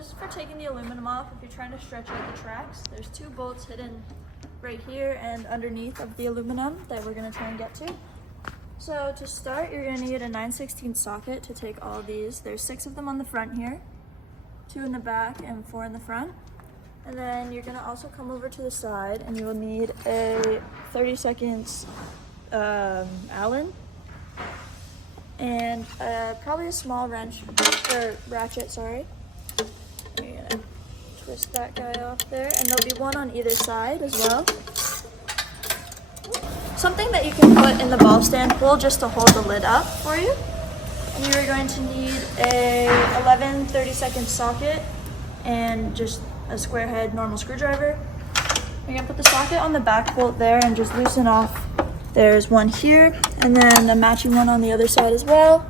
this is for taking the aluminum off if you're trying to stretch out the tracks. There's 2 bolts hidden right here and underneath of the aluminum that we're gonna try and get to. So to start, you're gonna need a 9/16 socket to take all these. There's 6 of them on the front here, 2 in the back and 4 in the front. And then you're gonna also come over to the side and you will need a 30 Allen and probably a small wrench, or ratchet, sorry. You're gonna twist that guy off there, and there'll be one on either side as well. Something that you can put in the ball stand hole just to hold the lid up for you. And you're going to need a 11 32nd socket and just a square head normal screwdriver. You're gonna put the socket on the back bolt there and just loosen off. There's one here and then a matching one on the other side as well.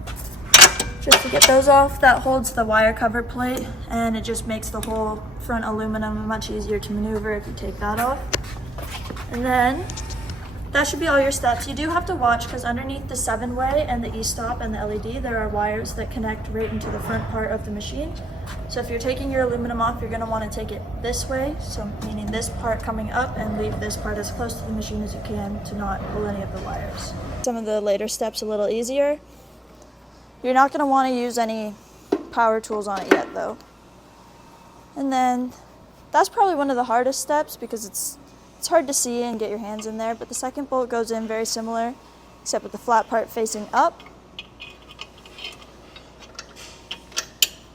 Just to get those off, that holds the wire cover plate and it just makes the whole front aluminum much easier to maneuver if you take that off. And then that should be all your steps. You do have to watch because underneath the 7-way and the e-stop and the LED, there are wires that connect right into the front part of the machine. So if you're taking your aluminum off, you're going to want to take it this way, so meaning this part coming up, and leave this part as close to the machine as you can to not pull any of the wires. Some of the later steps a little easier. You're not going to want to use any power tools on it yet though. And then that's probably one of the hardest steps because it's hard to see and get your hands in there, but the second bolt goes in very similar, except with the flat part facing up.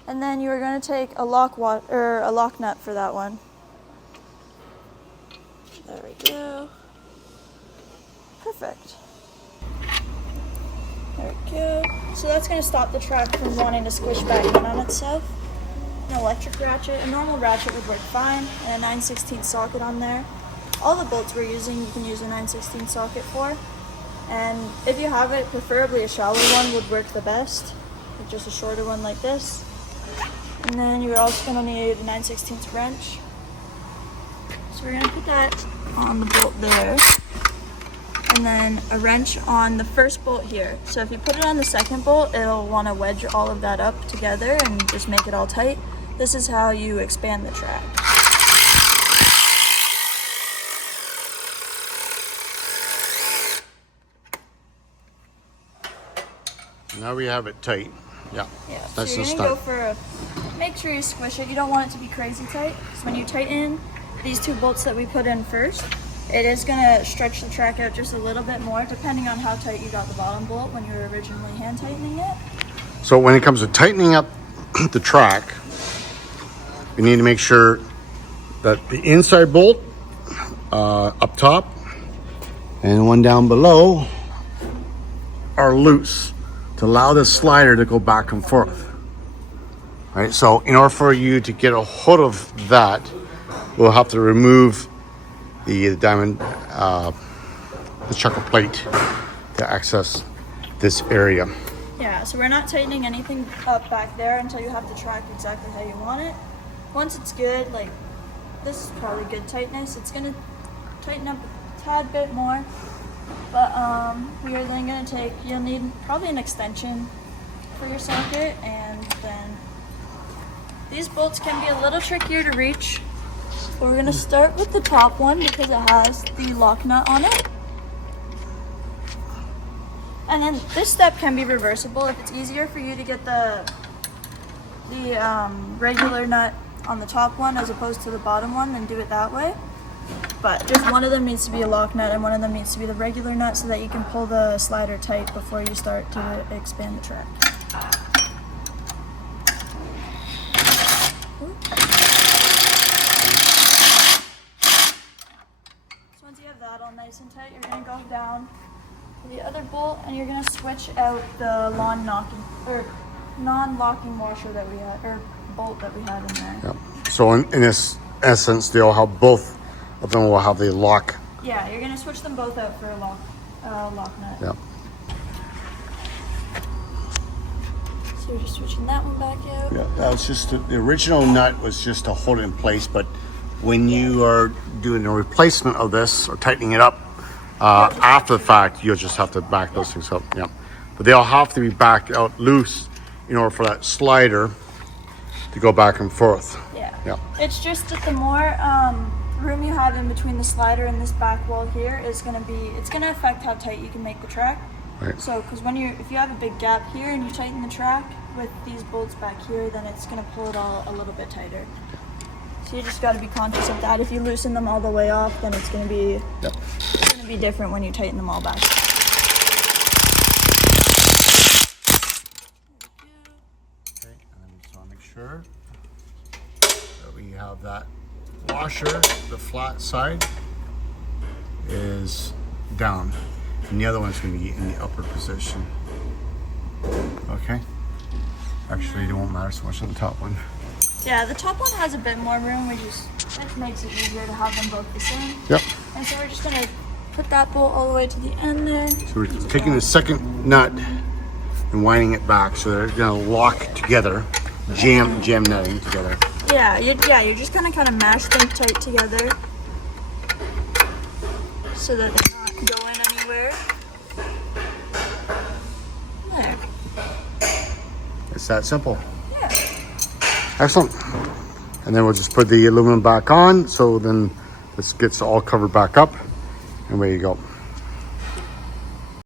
And then you're going to take a lock nut for that one. There we go. Perfect. There we go. So that's going to stop the track from wanting to squish back in on itself. An electric ratchet, a normal ratchet would work fine, and a 9/16 socket on there. All the bolts we're using, you can use a 9/16 socket for. And if you have it, preferably a shallow one would work the best. Just a shorter one like this. And then you're also going to need a 9/16 wrench. So we're going to put that on the bolt there. And then a wrench on the first bolt here. So if you put it on the second bolt, it'll want to wedge all of that up together and just make it all tight. This is how you expand the track. Now we have it tight. Yeah. So you're gonna go for make sure you squish it. You don't want it to be crazy tight. So when you tighten these 2 bolts that we put in first, it is gonna stretch the track out just a little bit more, depending on how tight you got the bottom bolt when you were originally hand tightening it. So when it comes to tightening up the track, you need to make sure that the inside bolt up top and the one down below are loose to allow the slider to go back and forth. Right, so in order for you to get a hold of that, we'll have to remove the diamond, the chucker plate to access this area. Yeah, so we're not tightening anything up back there until you have the track exactly how you want it. Once it's good, like this is probably good tightness, it's gonna tighten up a tad bit more. But we are then going to you'll need probably an extension for your socket, and then these bolts can be a little trickier to reach. So we're going to start with the top one because it has the lock nut on it. And then this step can be reversible if it's easier for you to get the regular nut on the top one as opposed to the bottom one, then do it that way. But just one of them needs to be a lock nut and one of them needs to be the regular nut so that you can pull the slider tight before you start to expand the track. So once you have that all nice and tight, you're going to go down to the other bolt and you're going to switch out the non-locking washer that we had, or bolt that we had in there. Yep. So in this essence, they'll have both of them will have the lock. Yeah, you're gonna switch them both out for a lock nut. Yep. So you're just switching that one back out. Yeah, that was just the original nut was just to hold it in place, but when you are doing a replacement of this or tightening it up after the fact, you'll just have to back those things up. Yeah, but they'll have to be backed out loose in order for that slider to go back and forth. Yeah. Yeah. It's just that the more room you have in between the slider and this back wall here it's gonna affect how tight you can make the track. Right. So, because if you have a big gap here and you tighten the track with these bolts back here, then it's gonna pull it all a little bit tighter. So you just got to be conscious of that. If you loosen them all the way off, then it's gonna be different when you tighten them all back. Okay, and then we just want to make sure that we have that washer, the flat side is down, and the other one's going to be in the upper position. Okay. Actually, it won't matter so much on the top one. Yeah, the top one has a bit more room. It makes it easier to have them both the same. Yep. And so we're just gonna put that bolt all the way to the end there. So we're taking the second nut and winding it back so they're going to lock together, jam nutting together. Yeah, you're just gonna kind of mash them tight together so that they're not going anywhere. There. It's that simple. Yeah. Excellent. And then we'll just put the aluminum back on, so then this gets all covered back up, and away you go.